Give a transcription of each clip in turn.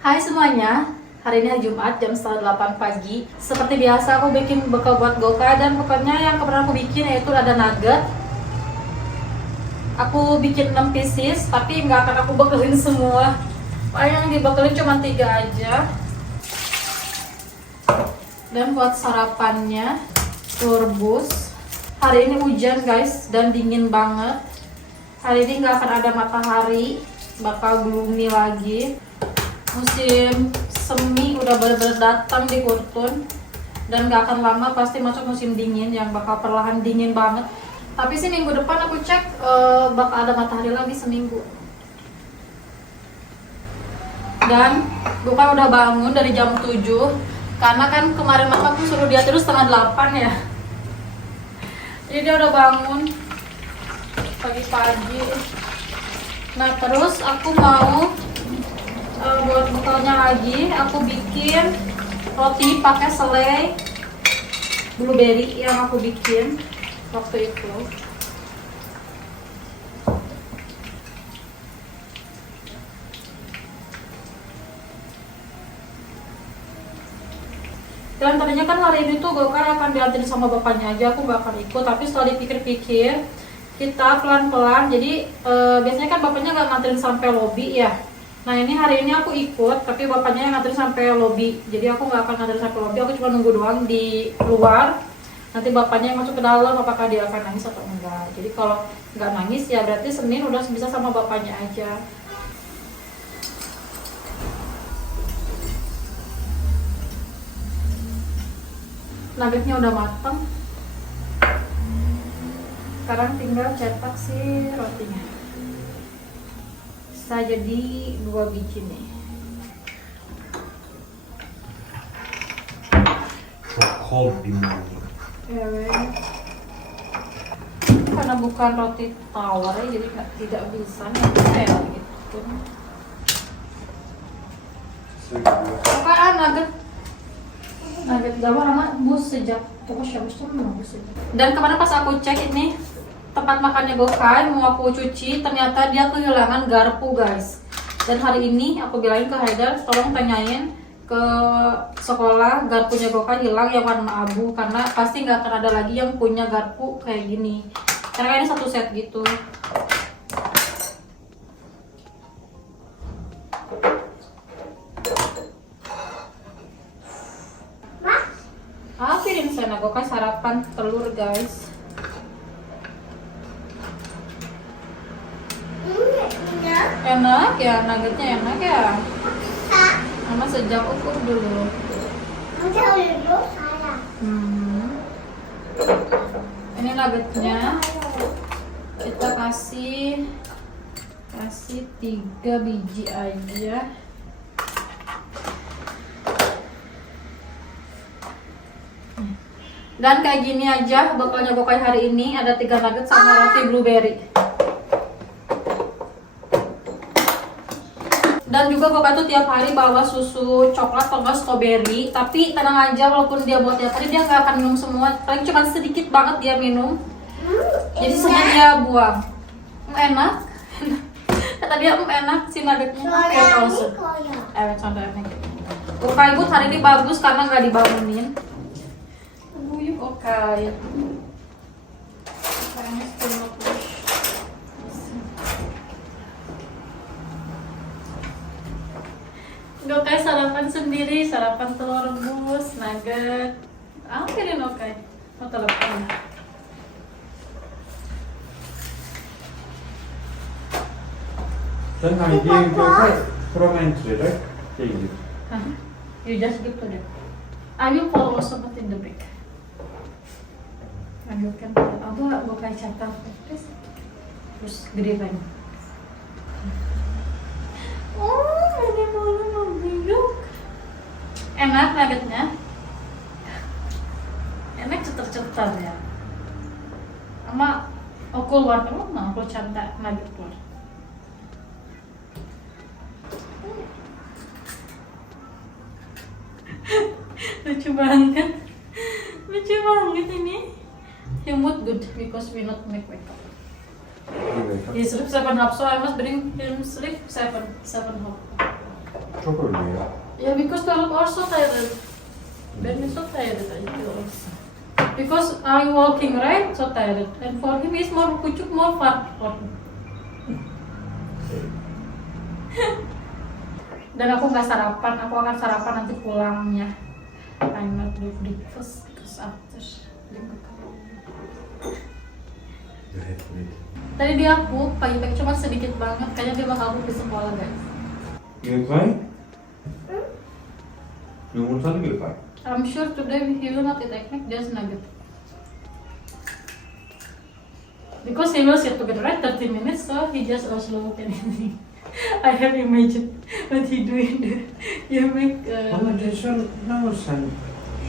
Hai semuanya, hari ini hari Jumat jam setengah 8 pagi. Seperti biasa aku bikin bekal buat Gokai dan pokoknya yang kemarin aku bikin yaitu ada nugget. Aku bikin 6 pieces tapi nggak akan aku bekelin semua. Paling yang dibekelin cuma 3 aja. Dan buat sarapannya telur rebus. Hari ini hujan guys dan dingin banget. Hari ini nggak akan ada matahari, bakal gloomy lagi. Musim semi udah bener-bener datang di Kurtun dan gak akan lama pasti masuk musim dingin yang bakal perlahan dingin banget. Tapi sih minggu depan aku cek bakal ada matahari lagi seminggu. Dan Buka udah bangun dari jam 7 karena kan kemarin malam aku suruh dia tidur setengah 8 ya. Jadi dia udah bangun pagi-pagi. Nah terus aku mau buat bekalnya lagi, aku bikin roti pakai selai blueberry yang aku bikin waktu itu. Dan tadinya kan hari ini tuh Gokai akan diantarin sama bapaknya aja, aku gak akan ikut. Tapi setelah dipikir-pikir, kita pelan-pelan. Jadi biasanya kan bapaknya gak nganterin sampai lobby ya. Nah ini hari ini aku ikut, tapi bapaknya yang nganterin sampai lobby. Jadi aku nggak akan nganterin sampai lobby, aku cuma nunggu doang di luar. Nanti bapaknya yang masuk ke dalam, apakah dia akan nangis atau enggak. Jadi kalau nggak nangis ya berarti Senin udah bisa sama bapaknya aja. Nuggetnya udah matang. Sekarang tinggal cetak si rotinya. Bisa jadi 2 biji nih. So cold in the morning. Karena bukan roti tawar ya, jadi tidak bisa nempel gitu. Oke, nugget gawar sama bus sejak pokoknya bus tuh memang bus sejak. Dan kemarin pas aku cek ini tempat makannya Gokai mau aku cuci, ternyata dia kehilangan garpu guys. Dan hari ini aku bilangin ke Haidar tolong tanyain ke sekolah garpunya Gokai hilang yang warna abu, karena pasti nggak akan ada lagi yang punya garpu kayak gini, karena ini satu set gitu. Piring sana Gokai sarapan telur guys. Enak ya, nuggetnya enak ya. Mama sejak ukur dulu. Ini nuggetnya kita kasih 3 biji aja. Dan kayak gini aja bekalnya Gokai hari ini, ada 3 nugget sama roti blueberry. Dan juga Gokai tuh tiap hari bawa susu coklat atau enggak strawberry. Tapi tenang aja, walaupun dia buat tiap hari dia nggak akan minum semua, paling cuma sedikit banget dia minum. Jadi sisanya dia buang. Enak. Kata dia enak si nuggetnya. Kayak frozen. Contohnya gitu. Gokai Bud hari ini bagus karena nggak dibangunin. Guyup Gokai. Gokai sarapan sendiri, sarapan telur rebus, nugget. Ambilin Gokai. Mau telepon. Then I gave the from entry, right? Take it. You just give to them. I will follow also but in the back. And you can apa Gokai catat terus gede banget. Ini malu ngebuyuk. Enak nuggetnya. Enak cetar-cetar ya. Sama aku luar rumah, aku cantik nugget keluar. Lucu banget. Lucu banget ini. He mood good because we not make makeup. You wake up. He sleep 7 half, so I must bring him sleep 7 half. Çok öyle ya. Yeah, because Philip also tired. Ben is so tired also. Because I'm walking right, so tired. And for him is more pucuk, more far for him. Dan aku nggak sarapan, aku akan sarapan nanti pulangnya. I'm not do breakfast because after tadi dia aku pagi-pagi cuma sedikit banget, kayaknya dia bakal di sekolah guys. Gökay? Yumurtalı Gökay. I'm sure today he will not eat egg, just nugget. Because he will sit together right 30 minutes, so he just also look at anything. I have imagined what he doing there. You make Ama geçen ne var sen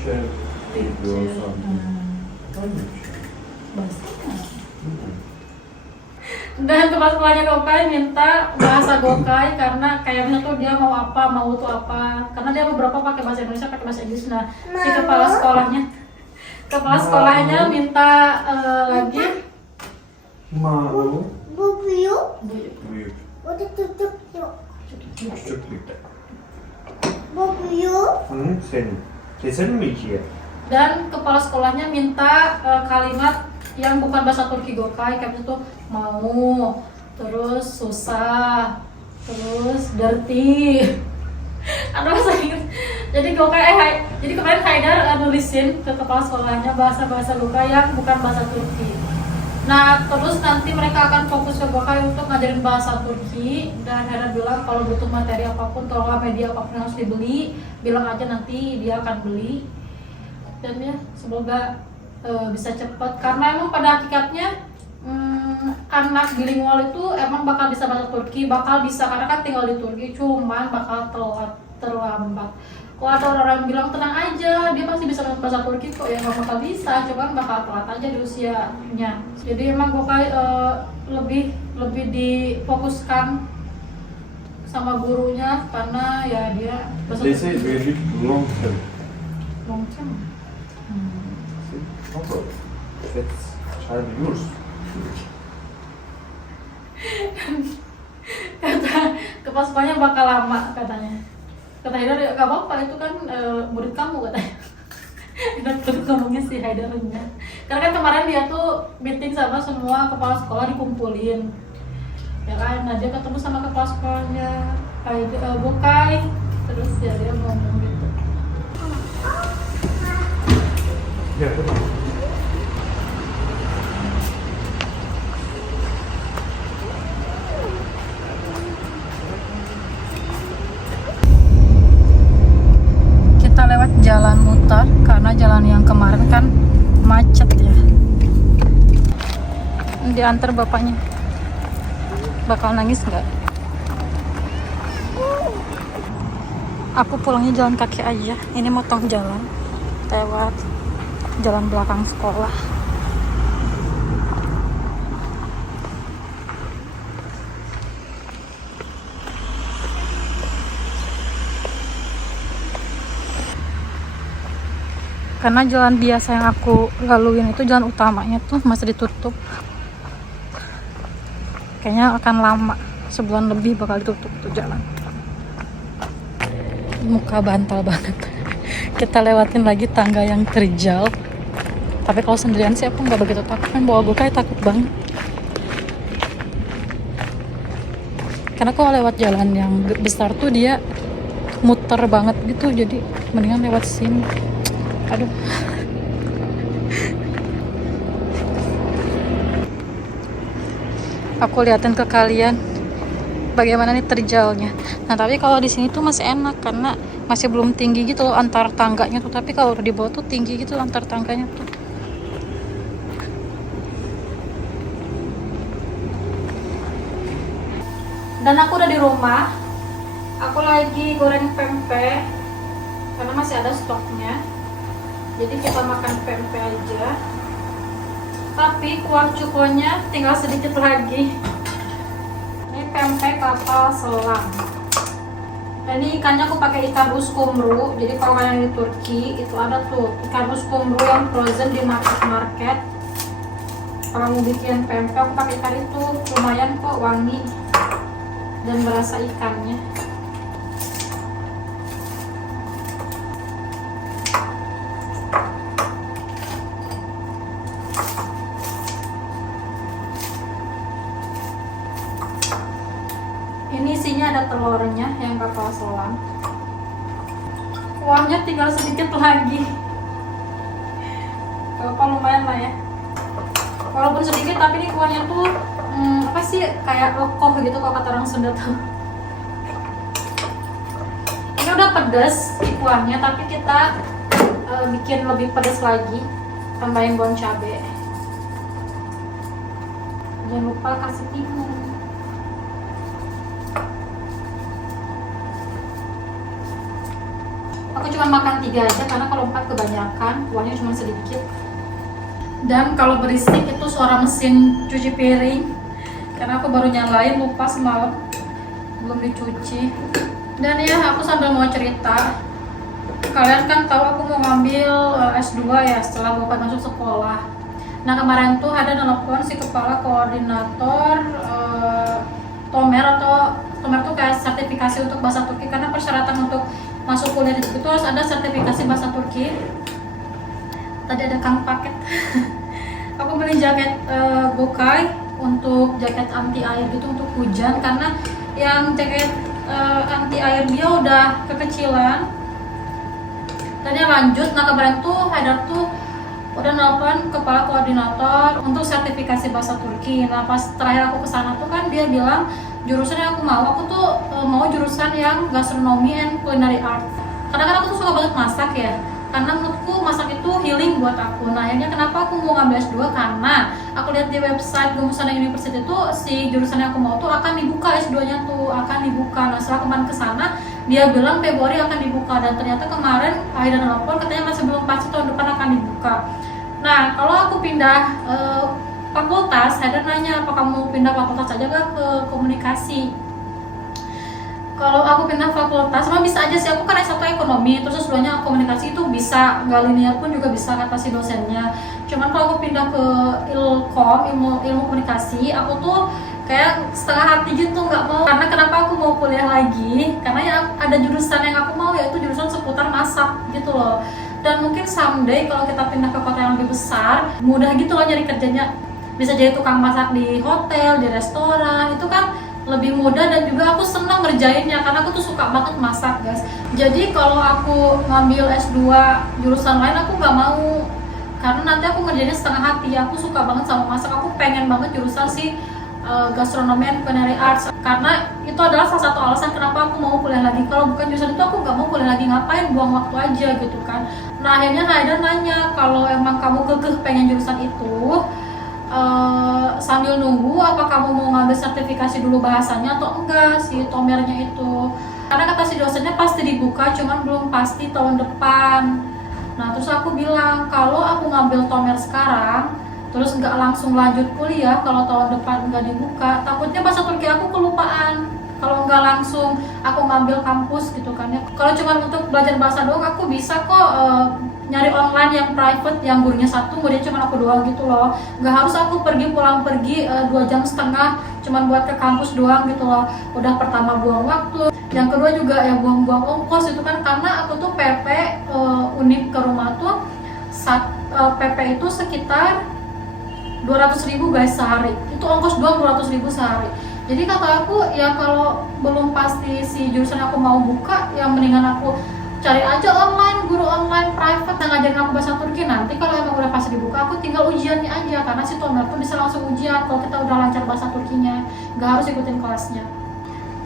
şey yapıyorsan? Öyle bir şey. Dan tempat sekolahnya Gokai minta bahasa Gokai karena kayaknya tuh dia mau apa, mau tuh apa. Karena dia beberapa pakai bahasa Indonesia, pakai bahasa Inggris. Nah, si kepala sekolahnya minta lagi Maru. Bu büyük. Büyük. O da çocuk yok. Küçük büyük. Bu büyük. Senin. Keselim mi ikiye? dan kepala sekolahnya minta kalimat yang bukan bahasa Turki Gokai, kayak itu mau, terus susah, terus dirty. Ada bahasa Inggris. Jadi Gokai, jadi kemarin Haidar nulisin ke kepala sekolahnya bahasa-bahasa Gokai yang bukan bahasa Turki. Nah, terus nanti mereka akan fokus ke Gokai untuk ngajarin bahasa Turki. Dan Haidar bilang kalau butuh materi apapun, kalau media apapun yang harus dibeli, bilang aja nanti dia akan beli. Dan ya, semoga bisa cepat. Karena emang pada hakikatnya anak bilingual itu emang bakal bisa bahasa Turki, bakal bisa karena kan tinggal di Turki, cuman bakal terlambat. Kalau ada orang yang bilang tenang aja, dia pasti bisa bahasa Turki kok, ya nggak bakal bisa, cuman bakal telat aja di usianya. Jadi emang Gokai lebih difokuskan sama gurunya karena ya dia bahasa They say very long term. long term. No problem. That's child yours. Kata kepala sekolahnya bakal lama katanya. Kata Haidar ya gak apa-apa, itu kan murid kamu katanya. Dan terus ngomongnya si Haidarnya. Karena kan kemarin dia tuh meeting sama semua kepala sekolah dikumpulin. Ya kan, nah dia ketemu sama kepala sekolahnya Gokai. Terus ya dia ngomong gitu. Ya, betul. Kita lewat jalan mutar karena jalan yang kemarin kan macet ya. Diantar bapaknya. Bakal nangis nggak? Aku pulangnya jalan kaki aja. Ini motong jalan lewat jalan belakang sekolah. Karena jalan biasa yang aku laluin itu jalan utamanya tuh masih ditutup. Kayaknya akan lama, sebulan lebih bakal ditutup tuh jalan. Muka bantal banget. Kita lewatin lagi tangga yang terjal. Tapi kalau sendirian sih aku nggak begitu takut, kan bawa Gokai takut banget. Karena kalau lewat jalan yang besar tuh dia muter banget gitu, jadi mendingan lewat sini. Aduh. Aku liatin ke kalian bagaimana nih terjalnya. Nah, tapi kalau di sini tuh masih enak karena masih belum tinggi gitu loh antar tangganya tuh. Tapi kalau udah di bawah tuh tinggi gitu antar tangganya tuh. Dan aku udah di rumah. Aku lagi goreng pempek karena masih ada stoknya. Jadi kita makan pempek aja. Tapi kuah cukonya tinggal sedikit lagi. Ini pempek kapal selam. Dan ini ikannya aku pakai ikan uskumru. Jadi kalau kalian di Turki itu ada tuh ikan uskumru yang frozen di market. Kalau mau bikin pempek aku pakai ikan itu, lumayan kok wangi dan berasa ikannya. telurnya yang kapal selam. Uangnya tinggal sedikit lagi. Apa lumayan lah ya. Walaupun sedikit tapi ini kuahnya tuh apa sih kayak lekoh gitu kalau kata orang Sunda tuh. Ini udah pedas di kuahnya tapi kita bikin lebih pedas lagi, tambahin daun cabai. Jangan lupa kasih timun. Aku cuma makan 3 aja karena kalau 4 kebanyakan, kuahnya cuma sedikit. Dan kalau berisik itu suara mesin cuci piring karena aku baru nyalain, lupa semalam belum dicuci. Dan ya aku sambil mau cerita, kalian kan tahu aku mau ngambil S2 ya setelah Bapak masuk sekolah. Nah kemarin tuh ada nelpon si kepala koordinator Tomer tuh kayak sertifikasi untuk bahasa Turki, karena persyaratan untuk masuk kuliah di Turki itu harus ada sertifikasi bahasa Turki. Tadi ada kang paket. Aku beli jaket Gokai untuk jaket anti air gitu untuk hujan, karena yang jaket anti air dia udah kekecilan. Dan yang lanjut, nah kemarin tuh Haidar tuh udah nelpon kepala koordinator untuk sertifikasi bahasa Turki. Nah pas terakhir aku kesana tuh kan dia bilang jurusan yang aku tuh mau jurusan yang gastronomy and culinary art. Karena kan aku tuh suka banget masak ya, karena menurutku masak itu healing buat aku. Nah akhirnya kenapa aku mau ngambil S2, karena aku lihat di website Gemusana University itu si jurusan yang aku mau tuh akan dibuka, S2 nya tuh akan dibuka. Nah setelah kemarin kesana dia bilang Februari akan dibuka, dan ternyata kemarin akhirnya nelpon katanya masih belum pasti tahun depan akan dibuka. Nah kalau aku pindah fakultas, Haidar nanya apa kamu pindah fakultas aja gak ke komunikasi. Kalau aku pindah fakultas, memang bisa aja sih, aku kan S1 ekonomi, terus S2-nya komunikasi itu bisa, nggak linear pun juga bisa kata si dosennya. Cuman kalau aku pindah ke ilkom, ilmu komunikasi, aku tuh kayak setengah hati gitu nggak mau. Karena kenapa aku mau kuliah lagi? Karena ya ada jurusan yang aku mau, yaitu jurusan seputar masak gitu loh. Dan mungkin someday kalau kita pindah ke kota yang lebih besar, mudah gitu loh nyari kerjanya. Bisa jadi tukang masak di hotel, di restoran, itu kan lebih mudah, dan juga aku senang ngerjainnya karena aku tuh suka banget masak guys. Jadi kalau aku ngambil S2 jurusan lain aku nggak mau, karena nanti aku ngerjainnya setengah hati. Aku suka banget sama masak, aku pengen banget jurusan si gastronomy and culinary arts, karena itu adalah salah satu alasan kenapa aku mau kuliah lagi. Kalau bukan jurusan itu aku nggak mau kuliah lagi, ngapain buang waktu aja gitu kan. Nah akhirnya Haidar nanya kalau emang kamu kekeh pengen jurusan itu, sambil nunggu apa kamu mau ngambil sertifikasi dulu bahasanya atau enggak si Tomernya itu, karena kata si dosennya pasti dibuka, cuman belum pasti tahun depan. Nah terus aku bilang kalau aku ngambil Tomer sekarang terus nggak langsung lanjut kuliah, kalau tahun depan nggak dibuka, takutnya bahasa Turki aku kelupaan kalau nggak langsung aku ngambil kampus gitu kan ya. Kalau cuma untuk belajar bahasa doang aku bisa kok nyari online yang private yang gurunya satu, kemudian cuma aku doang gitu loh. Nggak harus aku pulang pergi 2,5 jam cuma buat ke kampus doang gitu loh. Udah pertama buang waktu, yang kedua juga ya buang-buang ongkos itu kan, karena aku tuh PP Unip ke rumah tuh PP itu sekitar 200.000 guys sehari, itu ongkos doang 200.000 sehari. Jadi kata aku ya kalau belum pasti si jurusan aku mau buka, ya mendingan aku cari aja online, guru online private yang ngajarin aku bahasa Turki. Nanti kalau emang udah pasti dibuka, aku tinggal ujiannya aja, karena si Tomer tuh bisa langsung ujian kalau kita udah lancar bahasa Turkinya, nggak harus ikutin kelasnya.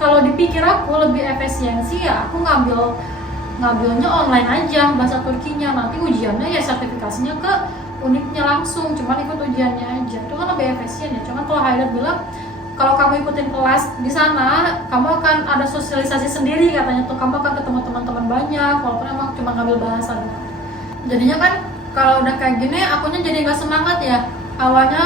Kalau dipikir aku lebih efisiensi ya aku ngambilnya online aja bahasa Turkinya, nanti ujiannya ya sertifikasinya ke Unipnya langsung, cuman ikut ujiannya aja, itu kan lebih efisien ya. Cuman kalau Haidar bilang kalau kamu ikutin kelas di sana, kamu akan ada sosialisasi sendiri katanya tuh, kamu akan ketemu teman-teman banyak, walaupun emang cuma ngambil bahasa doang. Jadinya kan kalau udah kayak gini, akunya jadi nggak semangat ya. Awalnya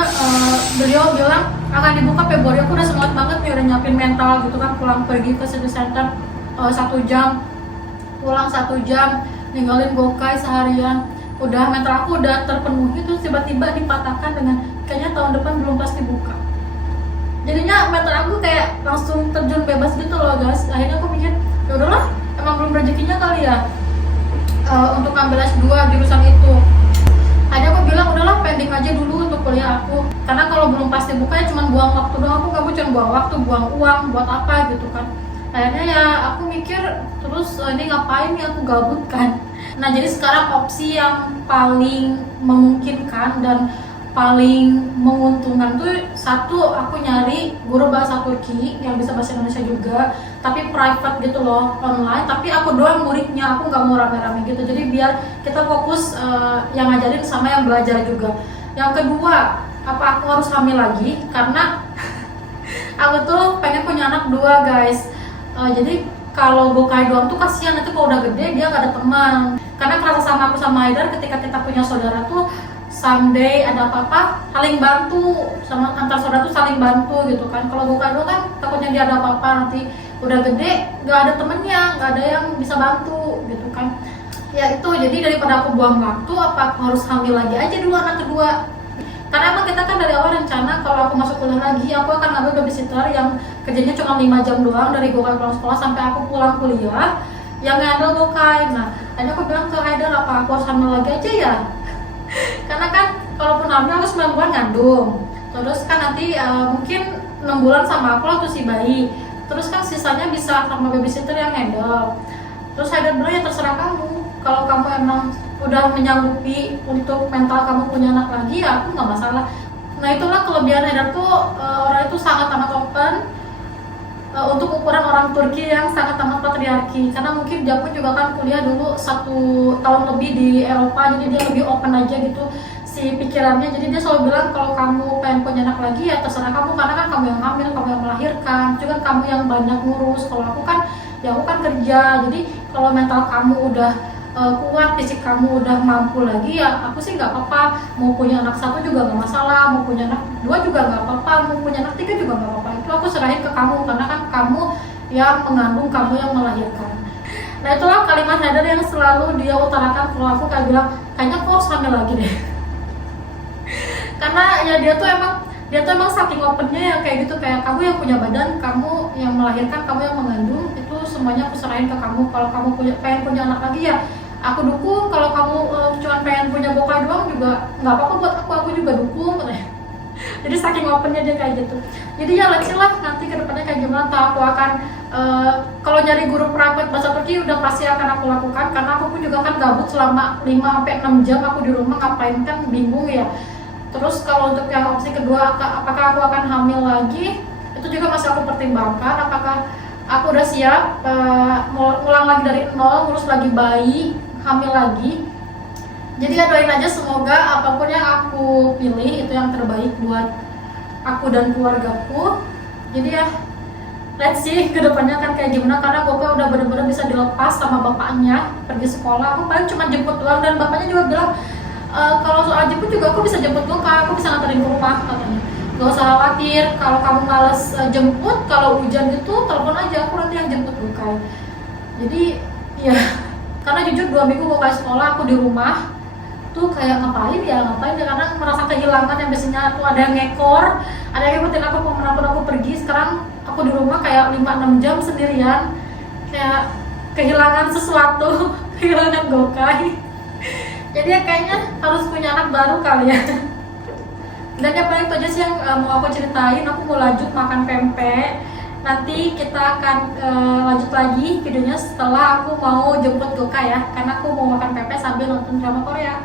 beliau bilang akan dibuka Februari, aku udah semangat banget nih, udah nyiapin mental gitu kan, pulang pergi ke city center 1 jam, pulang 1 jam, ninggalin Gokai seharian. Udah mental aku udah terpenuhi, terus tiba-tiba dipatahkan dengan kayaknya tahun depan belum pasti buka. Jadinya mental aku kayak langsung terjun bebas gitu loh guys. Akhirnya aku mikir ya udahlah, emang belum rezekinya kali ya untuk ambil S2 jurusan itu. Akhirnya aku bilang udahlah pending aja dulu untuk kuliah aku, karena kalau belum pasti buka ya cuma buang waktu doang. Aku gak mau cuma buang waktu, buang uang buat apa gitu kan. Akhirnya ya aku mikir terus ini ngapain nih, aku gabut kan. Nah jadi sekarang opsi yang paling memungkinkan dan paling menguntungkan tuh satu, aku nyari guru bahasa Turki yang bisa bahasa Indonesia juga tapi private gitu loh, online, tapi aku doang muridnya, aku nggak mau rame-rame gitu. Jadi biar kita fokus yang ngajarin sama yang belajar juga. Yang kedua, apa aku harus hamil lagi karena aku tuh pengen punya anak dua guys. Jadi kalau Gokai doang tuh kasihan, nanti kalau udah gede dia gak ada teman. Karena kerasa sama aku sama Haidar, ketika kita punya saudara tuh someday ada apa-apa saling bantu, sama antar saudara tuh saling bantu gitu kan. Kalau Gokai doang kan takutnya dia ada apa-apa nanti udah gede gak ada temennya, gak ada yang bisa bantu gitu kan. Ya itu, jadi daripada aku buang waktu, apa aku harus hamil lagi aja dulu anak kedua. Karena emang kita kan dari awal rencana kalau aku masuk kuliah lagi, aku akan ngambil babysitter yang kerjanya cuma 5 jam doang dari Gokai pulang sekolah sampai aku pulang kuliah, yang handle Gokai. Nah, tadi aku bilang ke Haidar, apa aku harus hamil lagi aja ya? Karena kan kalaupun hamil aku 9 bulan ngandung, terus kan nanti mungkin 6 bulan sama aku lah tuh si bayi, terus kan sisanya bisa sama babysitter yang handle. Terus Haidar bilang ya terserah kamu, kalau kamu emang udah menyanggupi untuk mental kamu punya anak lagi ya aku nggak masalah. Nah itulah kelebihan Haidar tuh, orang itu sangat amat open untuk ukuran orang Turki yang sangat amat patriarki. Karena mungkin dia pun juga kan kuliah dulu 1 tahun lebih di Eropa, jadi dia lebih open aja gitu si pikirannya. Jadi dia selalu bilang kalau kamu pengen punya anak lagi ya terserah kamu, karena kan kamu yang hamil, kamu yang melahirkan, juga kamu yang banyak ngurus. Kalau aku kan ya aku kan kerja, jadi kalau mental kamu udah kuat, fisik kamu udah mampu lagi ya aku sih nggak apa-apa. Mau punya anak 1 juga nggak masalah, mau punya anak 2 juga nggak apa-apa, mau punya anak 3 juga nggak apa-apa. Itu aku serahin ke kamu, karena kan kamu yang mengandung, kamu yang melahirkan. Nah itulah kalimat Haidar yang selalu dia utarakan kalau aku kayak bilang kayaknya aku harus hamil lagi deh. Karena ya dia tuh emang saking opennya ya kayak gitu, kayak kamu yang punya badan, kamu yang melahirkan, kamu yang mengandung, itu semuanya aku serahin ke kamu. Kalau kamu pengen punya anak lagi ya aku dukung. Kalau kamu cuma pengen punya Gokai doang juga nggak apa-apa buat aku juga dukung. Jadi saking opennya dia kayak gitu. Jadi ya let's see lah nanti kedepannya kayak gimana. Aku akan kalau nyari guru private bahasa Turki udah pasti akan aku lakukan, karena aku pun juga kan gabut selama 5-6 jam aku di rumah, ngapain kan bingung ya. Terus kalau untuk yang opsi kedua, apakah aku akan hamil lagi, itu juga masih aku pertimbangkan. Apakah aku udah siap ngulang lagi dari nol, ngurus lagi bayi, hamil lagi. Jadi ya doain aja, semoga apapun yang aku pilih itu yang terbaik buat aku dan keluargaku. Jadi ya let's see kedepannya kan kayak gimana, karena Gokai udah bener-bener bisa dilepas sama bapaknya pergi sekolah. Aku paling cuma jemput doang, dan bapaknya juga bilang kalau soal jemput juga aku bisa jemput Gokai, aku bisa nganterin ke rumah katanya. Gak usah khawatir, kalau kamu males jemput, kalau hujan gitu telepon aja, aku nanti yang jemput Gokai. Jadi ya karena jujur 2 minggu Gokai sekolah, aku di rumah tuh kayak ngapain ya, karena merasa kehilangan. Yang biasanya tuh ada yang ngekor, ada yang ngikutin aku kemanapun aku pergi. Sekarang aku di rumah kayak 5-6 jam sendirian, kayak kehilangan sesuatu, kehilangan Gokai. Jadi ya kayaknya harus punya anak baru kali ya. Dan yang paling itu aja sih yang mau aku ceritain. Aku mau lanjut makan pempek. Nanti kita akan lanjut lagi videonya setelah aku mau jemput Gokai ya, karena aku mau makan pempek sambil nonton drama Korea.